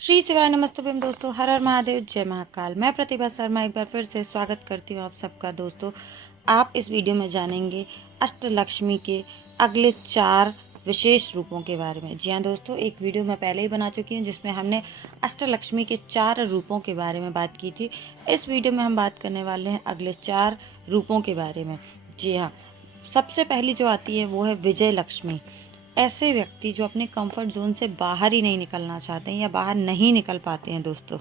श्री शिवाय नमस्तुभ्यम दोस्तों, हर हर महादेव, जय महाकाल। मैं प्रतिभा शर्मा एक बार फिर से स्वागत करती हूँ आप सबका। दोस्तों, आप इस वीडियो में जानेंगे अष्टलक्ष्मी के अगले 4 विशेष रूपों के बारे में। जी हाँ दोस्तों, एक वीडियो मैं पहले ही बना चुकी हूँ जिसमें हमने अष्टलक्ष्मी के 4 रूपों के बारे में बात की थी। इस वीडियो में हम बात करने वाले हैं अगले 4 रूपों के बारे में। जी हाँ, सबसे पहली जो आती है वो है विजय लक्ष्मी। ऐसे व्यक्ति जो अपने कंफर्ट जोन से बाहर ही नहीं निकलना चाहते हैं या बाहर नहीं निकल पाते हैं दोस्तों।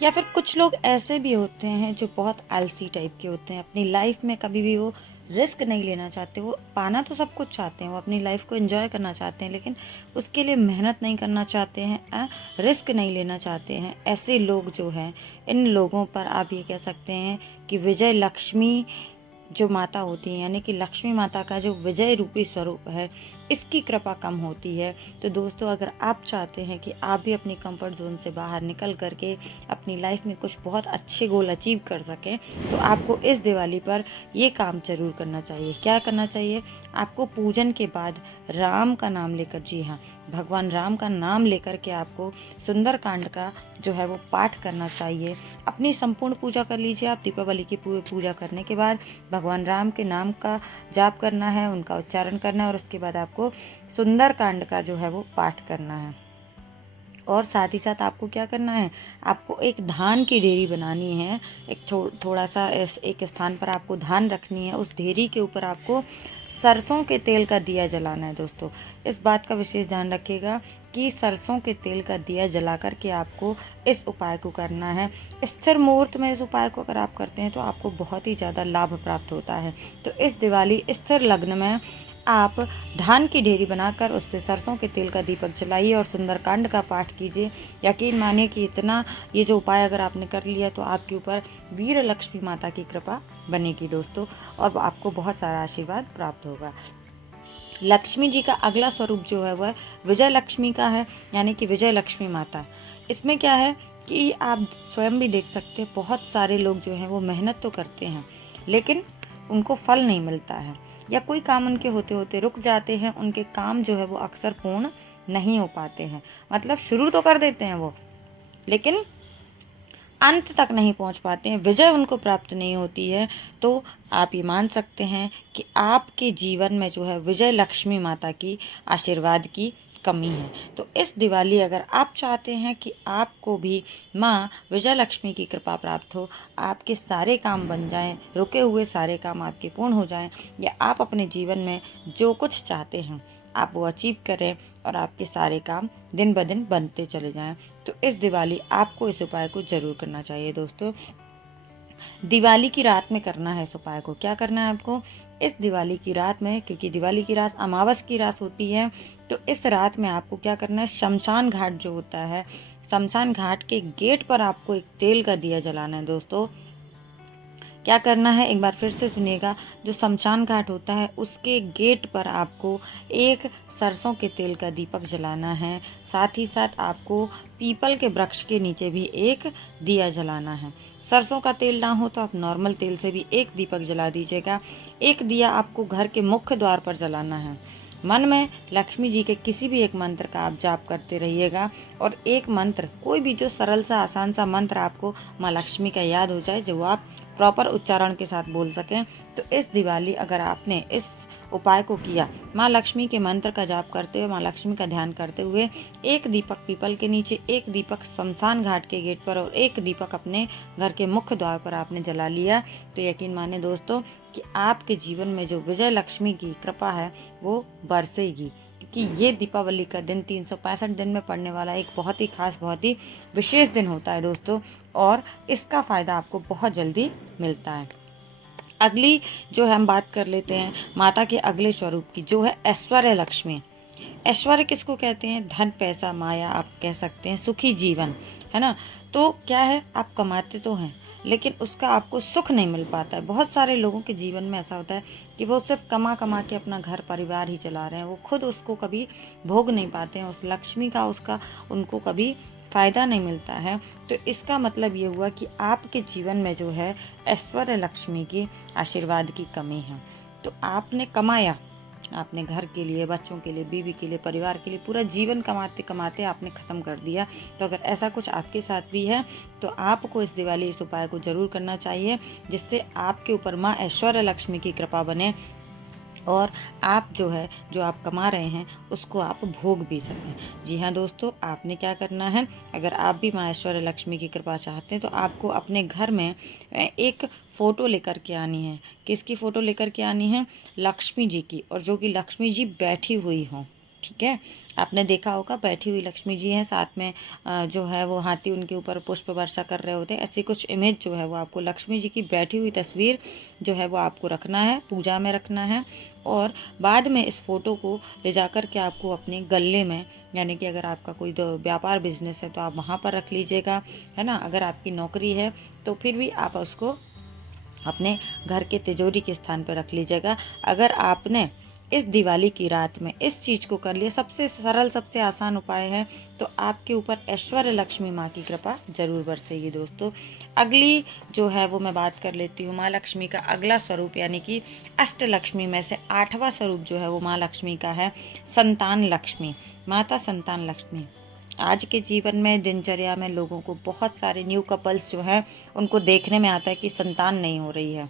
या फिर कुछ लोग ऐसे भी होते हैं जो बहुत आलसी टाइप के होते हैं, अपनी लाइफ में कभी भी वो रिस्क नहीं लेना चाहते। वो पाना तो सब कुछ चाहते हैं, वो अपनी लाइफ को एंजॉय करना चाहते हैं, लेकिन उसके लिए मेहनत नहीं करना चाहते हैं, रिस्क नहीं लेना चाहते हैं। ऐसे लोग जो हैं, इन लोगों पर आप ये कह सकते हैं कि विजय लक्ष्मी जो माता होती है, यानी कि लक्ष्मी माता का जो विजय रूपी स्वरूप है, इसकी कृपा कम होती है। तो दोस्तों, अगर आप चाहते हैं कि आप भी अपनी कंफर्ट जोन से बाहर निकल करके अपनी लाइफ में कुछ बहुत अच्छे गोल अचीव कर सकें, तो आपको इस दिवाली पर ये काम जरूर करना चाहिए। क्या करना चाहिए? आपको पूजन के बाद राम का नाम लेकर, जी हाँ, भगवान राम का नाम लेकर के आपको सुंदरकांड का जो है वो पाठ करना चाहिए। अपनी संपूर्ण पूजा कर लीजिए। आप दीपावली की पूजा करने के बाद भगवान राम के नाम का जाप करना है, उनका उच्चारण करना है, और उसके बाद आपको सुंदरकांड का जो है वो पाठ करना है। और साथ ही साथ आपको क्या करना है, आपको एक धान की ढेरी बनानी है। एक थोड़ा सा एक स्थान पर आपको धान रखनी है। उस ढेरी के ऊपर आपको सरसों के तेल का दिया जलाना है। दोस्तों, इस बात का विशेष ध्यान रखिएगा कि सरसों के तेल का दिया जला करके आपको इस उपाय को करना है। स्थिर मुहूर्त में इस उपाय को अगर आप करते हैं तो आपको बहुत ही ज़्यादा लाभ प्राप्त होता है। तो इस दिवाली स्थिर लग्न में आप धान की ढेरी बनाकर उस पर सरसों के तेल का दीपक जलाइए और सुंदरकांड का पाठ कीजिए। यकीन मानिए कि इतना ये जो उपाय अगर आपने कर लिया तो आपके ऊपर वीर लक्ष्मी माता की कृपा बनेगी दोस्तों, और आपको बहुत सारा आशीर्वाद प्राप्त होगा। लक्ष्मी जी का अगला स्वरूप जो है वह विजय लक्ष्मी का है, यानी कि विजय लक्ष्मी माता। इसमें क्या है कि आप स्वयं भी देख सकते हैं, बहुत सारे लोग जो हैं वो मेहनत तो करते हैं लेकिन उनको फल नहीं मिलता है, या कोई काम उनके होते होते रुक जाते हैं। उनके काम जो है वो अक्सर पूर्ण नहीं हो पाते हैं। मतलब शुरू तो कर देते हैं वो, लेकिन अंत तक नहीं पहुंच पाते हैं, विजय उनको प्राप्त नहीं होती है। तो आप ये मान सकते हैं कि आपके जीवन में जो है विजय लक्ष्मी माता की आशीर्वाद की कमी है। तो इस दिवाली अगर आप चाहते हैं कि आपको भी माँ विजय लक्ष्मी की कृपा प्राप्त हो, आपके सारे काम बन जाएं, रुके हुए सारे काम आपके पूर्ण हो जाएं, या आप अपने जीवन में जो कुछ चाहते हैं आप वो अचीव करें और आपके सारे काम दिन ब दिन बनते चले जाएं, तो इस दिवाली आपको इस उपाय को जरूर करना चाहिए। दोस्तों, दिवाली की रात में करना है इस उपाय को। क्या करना है आपको? इस दिवाली की रात में, क्योंकि दिवाली की रात अमावस की रात होती है, तो इस रात में आपको क्या करना है, शमशान घाट जो होता है, शमशान घाट के गेट पर आपको एक तेल का दिया जलाना है। दोस्तों, क्या करना है एक बार फिर से सुनिएगा। जो शमशान घाट होता है उसके गेट पर आपको एक सरसों के तेल का दीपक जलाना है। साथ ही साथ आपको पीपल के वृक्ष के नीचे भी एक दिया जलाना है। सरसों का तेल ना हो तो आप नॉर्मल तेल से भी एक दीपक जला दीजिएगा। एक दिया आपको घर के मुख्य द्वार पर जलाना है। मन में लक्ष्मी जी के किसी भी एक मंत्र का आप जाप करते रहिएगा, और एक मंत्र, कोई भी जो सरल सा आसान सा मंत्र आपको माँ लक्ष्मी का याद हो जाए, जो आप प्रॉपर उच्चारण के साथ बोल सकें। तो इस दिवाली अगर आपने इस उपाय को किया, माँ लक्ष्मी के मंत्र का जाप करते हुए, माँ लक्ष्मी का ध्यान करते हुए, एक दीपक पीपल के नीचे, एक दीपक शमशान घाट के गेट पर और एक दीपक अपने घर के मुख्य द्वार पर आपने जला लिया, तो यकीन माने दोस्तों कि आपके जीवन में जो विजय लक्ष्मी की कृपा है वो बरसेगी। क्योंकि ये दीपावली का दिन 365 दिन में पड़ने वाला एक बहुत ही खास, बहुत ही विशेष दिन होता है दोस्तों, और इसका फ़ायदा आपको बहुत जल्दी मिलता है। अगली जो है हम बात कर लेते हैं माता के अगले स्वरूप की, जो है ऐश्वर्य लक्ष्मी। ऐश्वर्य किसको कहते हैं? धन, पैसा, माया, आप कह सकते हैं सुखी जीवन, है ना। तो क्या है, आप कमाते तो हैं लेकिन उसका आपको सुख नहीं मिल पाता है। बहुत सारे लोगों के जीवन में ऐसा होता है कि वो सिर्फ कमा कमा के अपना घर परिवार ही चला रहे हैं, वो खुद उसको कभी भोग नहीं पाते हैं, उस लक्ष्मी का उसका उनको कभी फायदा नहीं मिलता है। तो इसका मतलब ये हुआ कि आपके जीवन में जो है ऐश्वर्य लक्ष्मी की आशीर्वाद की कमी है। तो आपने कमाया, आपने घर के लिए, बच्चों के लिए, बीवी के लिए, परिवार के लिए पूरा जीवन कमाते कमाते आपने ख़त्म कर दिया। तो अगर ऐसा कुछ आपके साथ भी है तो आपको इस दिवाली इस उपाय को ज़रूर करना चाहिए, जिससे आपके ऊपर माँ ऐश्वर्य लक्ष्मी की कृपा बने और आप जो आप कमा रहे हैं उसको आप भोग भी सकें। जी हाँ दोस्तों, आपने क्या करना है, अगर आप भी माँ ऐश्वर्य लक्ष्मी की कृपा चाहते हैं तो आपको अपने घर में एक फ़ोटो लेकर के आनी है। किसकी फ़ोटो लेकर के आनी है? लक्ष्मी जी की, और जो कि लक्ष्मी जी बैठी हुई हों। ठीक है, आपने देखा होगा बैठी हुई लक्ष्मी जी हैं, साथ में जो है वो हाथी उनके ऊपर पुष्प वर्षा कर रहे होते हैं। ऐसी कुछ इमेज जो है वो आपको लक्ष्मी जी की बैठी हुई तस्वीर जो है वो आपको रखना है, पूजा में रखना है। और बाद में इस फ़ोटो को ले जाकर के आपको अपने गले में, यानी कि अगर आपका कोई व्यापार बिजनेस है तो आप वहाँ पर रख लीजिएगा, है ना। अगर आपकी नौकरी है तो फिर भी आप उसको अपने घर के तिजोरी के स्थान पर रख लीजिएगा। अगर आपने इस दिवाली की रात में इस चीज़ को कर लिया, सबसे सरल सबसे आसान उपाय है, तो आपके ऊपर ऐश्वर्य लक्ष्मी माँ की कृपा जरूर बरसेगी दोस्तों। अगली जो है वो मैं बात कर लेती हूँ माँ लक्ष्मी का अगला स्वरूप, यानी कि अष्ट लक्ष्मी में से 8वां स्वरूप जो है वो माँ लक्ष्मी का है संतान लक्ष्मी, माता संतान लक्ष्मी। आज के जीवन में, दिनचर्या में लोगों को बहुत सारे न्यू कपल्स जो हैं उनको देखने में आता है कि संतान नहीं हो रही है।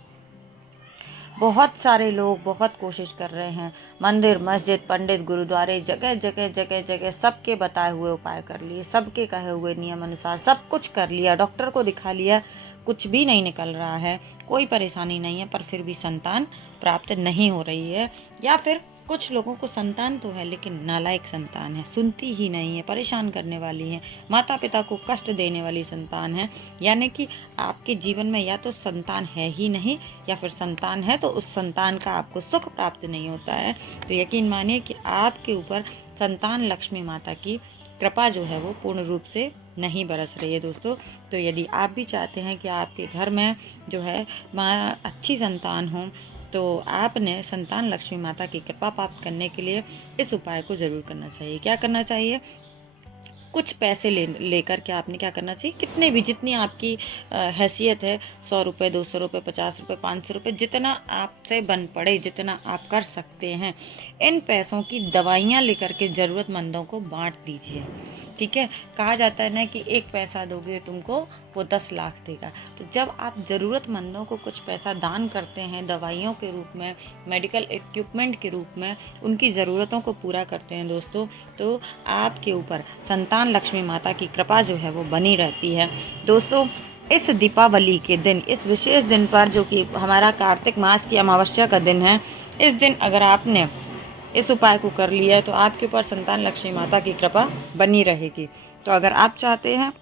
बहुत सारे लोग बहुत कोशिश कर रहे हैं, मंदिर, मस्जिद, पंडित, गुरुद्वारे, जगह जगह जगह जगह सबके बताए हुए उपाय कर लिए, सबके कहे हुए नियम अनुसार सब कुछ कर लिया, डॉक्टर को दिखा लिया, कुछ भी नहीं निकल रहा है, कोई परेशानी नहीं है, पर फिर भी संतान प्राप्त नहीं हो रही है। या फिर कुछ लोगों को संतान तो है लेकिन नालायक संतान है, सुनती ही नहीं है, परेशान करने वाली है, माता पिता को कष्ट देने वाली संतान है। यानी कि आपके जीवन में या तो संतान है ही नहीं, या फिर संतान है तो उस संतान का आपको सुख प्राप्त नहीं होता है। तो यकीन मानिए कि आपके ऊपर संतान लक्ष्मी माता की कृपा जो है वो पूर्ण रूप से नहीं बरस रही है दोस्तों। तो यदि आप भी चाहते हैं कि आपके घर में जो है माँ अच्छी संतान हो, तो आपने संतान लक्ष्मी माता की कृपा प्राप्त करने के लिए इस उपाय को ज़रूर करना चाहिए। क्या करना चाहिए? कुछ पैसे लेकर के आपने क्या करना चाहिए, कितने भी, जितनी आपकी हैसियत है, 100 रुपये, 200 रुपये, 50 रुपये, 500 रुपये, जितना आपसे बन पड़े, जितना आप कर सकते हैं, इन पैसों की दवाइयाँ लेकर के ज़रूरतमंदों को बांट दीजिए। ठीक है, कहा जाता है ना कि एक पैसा दोगे तुमको वो 10 लाख देगा। तो जब आप ज़रूरतमंदों को कुछ पैसा दान करते हैं, दवाइयों के रूप में, मेडिकल इक्विपमेंट के रूप में, उनकी ज़रूरतों को पूरा करते हैं दोस्तों, तो आपके ऊपर संतान लक्ष्मी माता की कृपा जो है वो बनी रहती है। दोस्तों, इस दीपावली के दिन, इस विशेष दिन पर, जो कि हमारा कार्तिक मास की अमावस्या का दिन है, इस दिन अगर आपने इस उपाय को कर लिया है तो आपके ऊपर संतान लक्ष्मी माता की कृपा बनी रहेगी। तो अगर आप चाहते हैं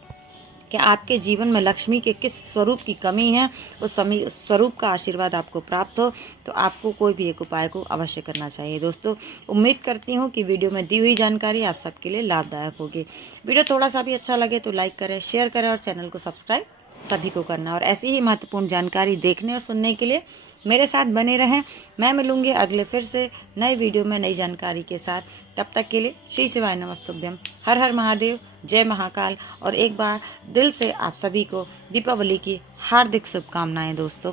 कि आपके जीवन में लक्ष्मी के किस स्वरूप की कमी है, उस स्वरूप का आशीर्वाद आपको प्राप्त हो, तो आपको कोई भी एक उपाय को अवश्य करना चाहिए। दोस्तों, उम्मीद करती हूँ कि वीडियो में दी हुई जानकारी आप सबके लिए लाभदायक होगी। वीडियो थोड़ा सा भी अच्छा लगे तो लाइक करें, शेयर करें और चैनल को सब्सक्राइब सभी को करना। और ऐसी ही महत्वपूर्ण जानकारी देखने और सुनने के लिए मेरे साथ बने रहें। मैं मिलूंगी अगले फिर से नए वीडियो में नई जानकारी के साथ। तब तक के लिए श्री शिवाय नमस्तुभ्यम, हर हर महादेव, जय महाकाल। और एक बार दिल से आप सभी को दीपावली की हार्दिक शुभकामनाएं दोस्तों।